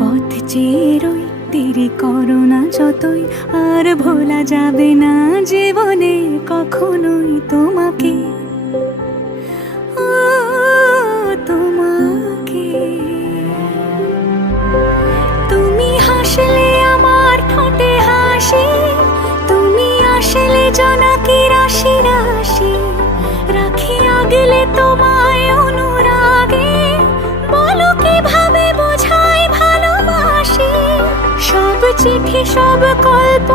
পথ চেয়ে রই, দেরি করো না যতই, আর ভোলা যাবে না জীবনে কখনোই তোমাকে, ও তোমাকে। তুমি হাসলে আমার ঠোঁটে হাসি, তুমি আসলে জোনাকি রাশি রাশি, রাখি আগলে তোমায় অনুরাগে, বলো কিভাবে বোঝাই ভালোবাসি। সব চিঠি সব কল্প